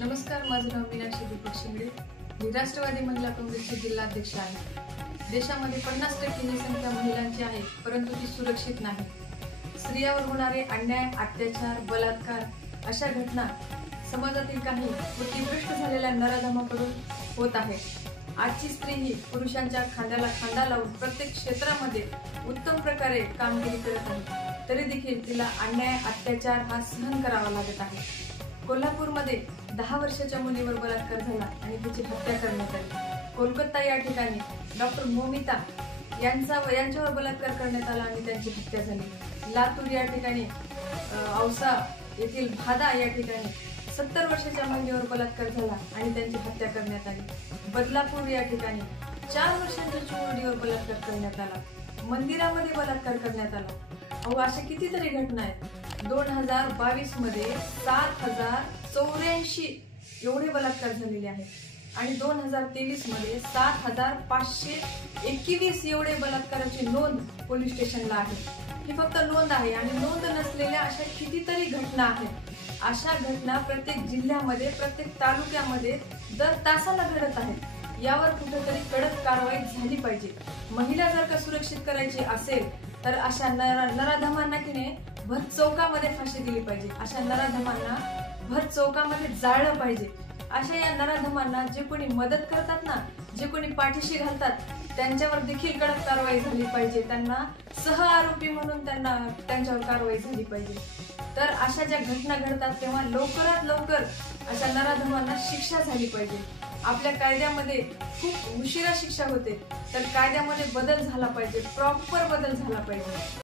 नमस्कार, माझं नाव मीनाक्षी दीपक शिंगडे. मी राष्ट्रवादी महिला काँग्रेसचे जिल्हाध्यक्ष आहे. देशामध्ये 50% ही संख्या महिलांची आहे, परंतु ती सुरक्षित नाही. स्त्रियांवर होणारे अन्याय, अत्याचार, बलात्कार अशा घटना समाजातील काही बुद्धिभ्रष्ट झालेल्या नराधमांकडून होत आहेत. आजची स्त्री ही पुरुषांच्या खांद्याला खांदा लावून प्रत्येक क्षेत्रामध्ये उत्तम प्रकारे कामगिरी करत आहे, तरी देखील तिला अन्याय, अत्याचार हा सहन करावा लागत आहे. कोल्हापूरमध्ये 10 वर्षाच्या मुलीवर बलात्कार झाला आणि तिची हत्या करण्यात आली. कोलकाता या ठिकाणी डॉक्टर मोमिता यांच्यावर बलात्कार करण्यात आला आणि त्यांची हत्या झाली. लातूर या ठिकाणी औसा येथील भादा या ठिकाणी 70 वर्षाच्या महिलेवर बलात्कार झाला आणि त्यांची हत्या करण्यात आली. बदलापूर या ठिकाणी 4 वर्षांच्या चिमुरडीवर बलात्कार करण्यात आला. मंदिरामध्ये बलात्कार करण्यात आला. अशा कितीतरी घटना आहेत. 2022 मध्ये 7084 एवढे बलात्कार झालेले आहेत आणि 2023 मध्ये 7521 एवढे बलात्काराची नोंद पोलीस स्टेशनला आहे. ही फक्त नोंद आहे आणि नोंद नसलेल्या अशा कितीतरी घटना आहेत. अशा घटना प्रत्येक जिल्ह्यामध्ये, प्रत्येक तालुक्यामध्ये दर तासाला घडत आहेत. यावर कुठेतरी कडक कारवाई झाली पाहिजे. महिला जर का सुरक्षित करायची असेल तर अशा नराधमांना की नाही भर चौकामध्ये फाशी दिली पाहिजे. अशा नराधमांना भर चौकामध्ये जाळलं पाहिजे. अशा या नराधमांना जे कोणी मदत करतात ना, जे कोणी पाठीशी घालतात, त्यांच्यावर देखील कडक कारवाई झाली पाहिजे. त्यांना सह आरोपी म्हणून त्यांच्यावर कारवाई झाली पाहिजे. तर अशा ज्या घटना घडतात तेव्हा लवकरात लवकर अशा नराधमांना शिक्षा झाली पाहिजे. आपल्या कायद्यामध्ये खूप उशिरा शिक्षा होते, तर कायद्यामध्ये बदल झाला पाहिजे, प्रॉपर बदल झाला पाहिजे.